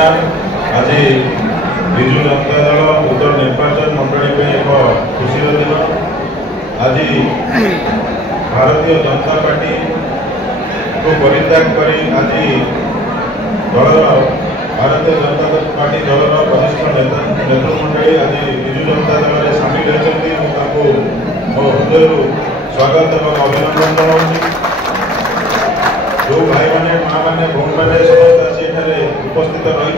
प्रधान आज विजु जनता दल उत्तर निर्वाचन मंडली एक खुशी दिन। आज भारतीय जनता पार्टी को परित्याग कर आज दल भारतीय जनता पार्टी दल वरिष्ठ नेतृमंडली आज विजु जनता दल में सामिल होती मो हृदय स्वागत और अभिनंदन जनाऊँ। जो भाई मैंने माँ मैंने भौणी मैंने समस्त आसी उपस्थित रही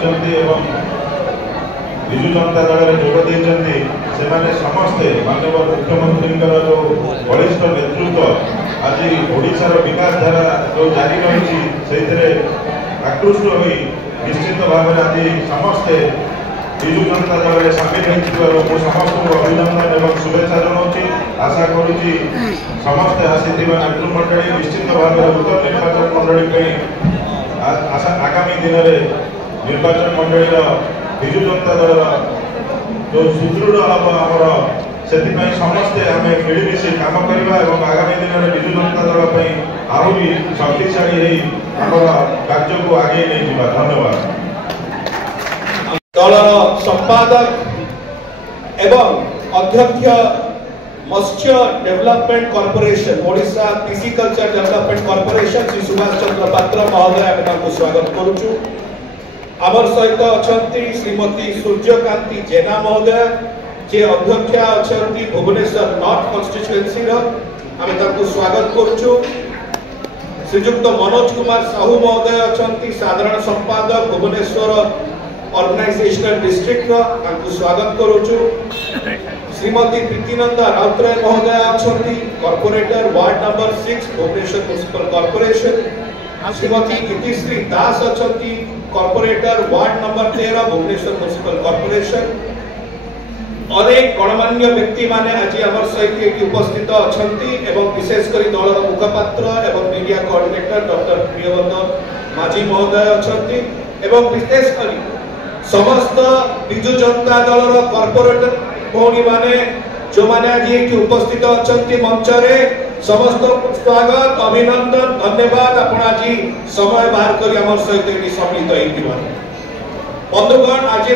विजु जनता दल में जोग देते से समस्ते मानव मुख्यमंत्री जो बलिष्ठ नेतृत्व आज ओडिशार विकास धारा जो जारी रही से आकृष्ट हो निश्चित भाव में आज समस्ते विजु जनता दल में सामिल हो समस्त को अभिनंदन और शुभेच्छा जनाऊँ। आशा करुँची समस्ते आसी नेतृमंडली निश्चित भाव में उत्तर निर्वाचन मंडली आगामी दिन में निर्वाचन मंडली विजु जनता दल जो सुदृढ़ हम आमर से समस्ते आम मिलमिशि कम करवा और आगामी दिन में विजु जनता दल आहरी शक्तिशाली आमर कार्य को आगे नहीं जावा। धन्यवाद। दल संपादक एवं अध्यक्ष मत्स्य development corporation Odisha pisciculture development corporation Shri Subhash Chandra Patra महोदय आम स्वागत करुचु। आमर सहित अच्छा श्रीमती सूर्यकांति जेना महोदय जे अध्यक्षा अच्छा भुवनेश्वर नॉर्थ कन्स्टिट्युएंसी आम स्वागत करुचु। श्रीजुक्त मनोज कुमार साहू महोदय अच्छा साधारण संपादक भुवनेश्वर ऑर्गेनाइजेशनल डिस्ट्रिक्ट स्वागत करुचु। श्रीमती प्रीतिनंदा राउतराय महोदय अच्छा corporator ward number 6 Bhubaneswar municipal corporation. Shrimati Gitishree Das अच्छा corporator ward number 13 Bhubaneswar municipal corporation. अनेक गणमान्य व्यक्ति माने आज आमर सहित उपस्थित अच्छा एवं विशेषकर दलर मुखपात्र एवं मीडिया कोऑर्डिनेटर डॉक्टर प्रियव्रत माझी महोदय अच्छा एवं विशेषकर समस्त विजु जनता दल कॉर्पोरेटर भौणी माने जो माने आज उपस्थित अच्छा मंच रे समस्त स्वागत अभिनंदन धन्यवाद। आपण आज समय बाहर कर आम सहित सम्मिलित होती बंधुगण आज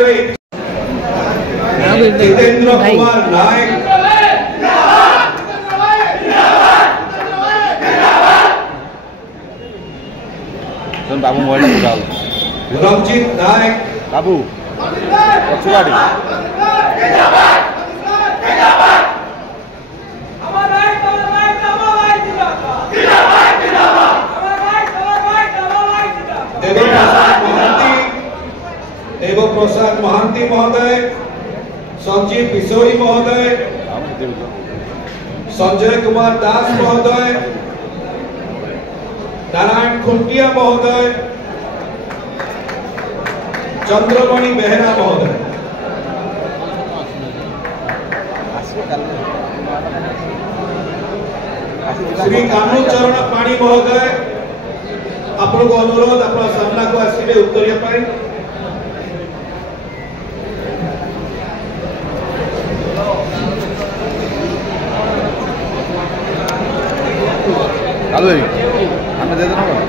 जितेंद्र कुमार नायक बाबू मोबाइल रंजीत नायक बाबू देव प्रसाद महांती महोदय, संजीव बिशोई महोदय, संजय कुमार दास महोदय, नारायण खुंटिया महोदय, चंद्रमणि बेहरा महोदय। श्री कान्हूचरण पाणी महोदय आपन को अनुरोध अपना सामना को आसीबे उत्तरीय पाई।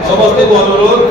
समस्त को अनुरोध